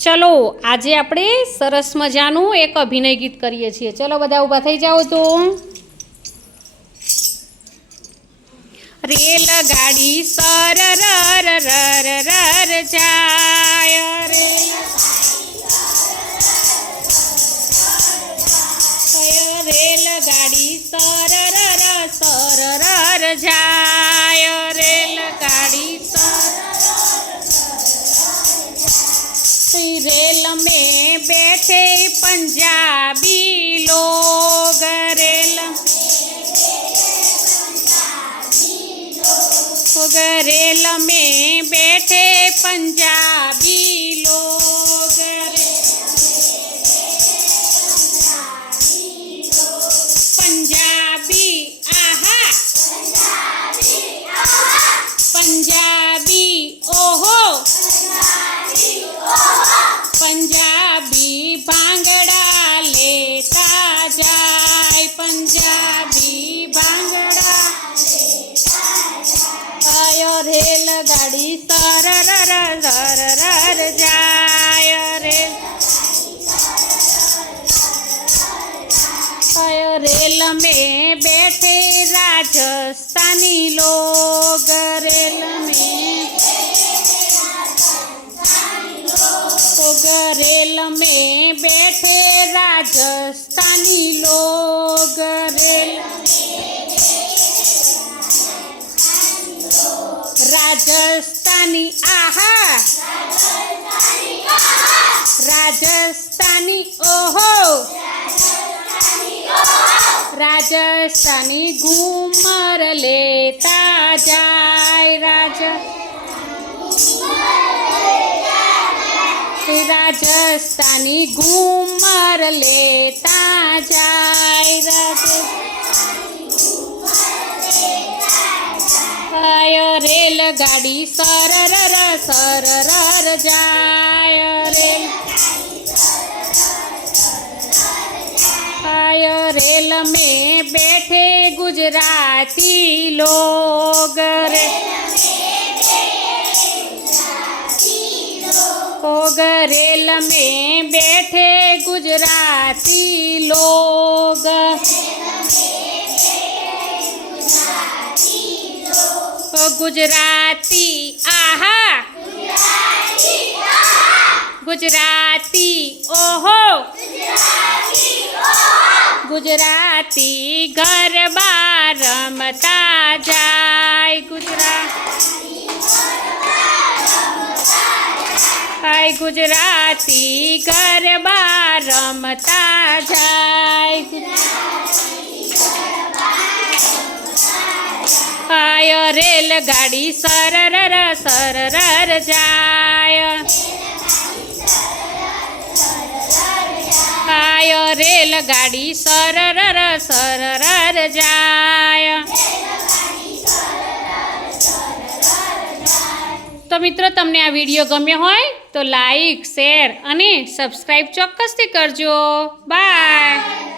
चलो आज આપણે સરસ મજાનું એક અભિનય ગીત કરીએ છીએ। ચલો બધા ઊભા થઈ જાઓ। તો રેલગાડી સર રર રર રર જાય રે રેલગાડી સર રર જાય રેલગાડી रेल में बैठे पंजाबी लोग रेल में बैठे पंजाबी लोग पंजाबी आहा पंजाबी ओहो पंजाबी भांगड़ा लेता जाए पंजाबी भांगड़ा आयो रेलगाड़ी सर रर रर रर जाय रे आयो रेल में बैठे राजस्थानी लोग रेल में रेल में बैठे राजस्थानी लोग राजस्थानी आहा राजस्थानी ओहो राजस्थानी घूमर लेता जाए राजस्थानी घूमर लेता जाए आयो रेलगाड़ी सर रर जाय रे आयो रेल में बैठे गुजराती लोग रे रेल में बैठे गुजराती लोग गुजराती आहा गुजराती ओहो गुजराती गरबा रमता जाए गुजराती गरबा रमता जाए आयो रेलगाड़ी सर रर जाय आयो रेलगाड़ी सर रर जाय। तो मित्रों तमने आ विडियो गम्यो होय तो लाइक शेर अने सब्सक्राइब चोक्कसथी करजो। बाय।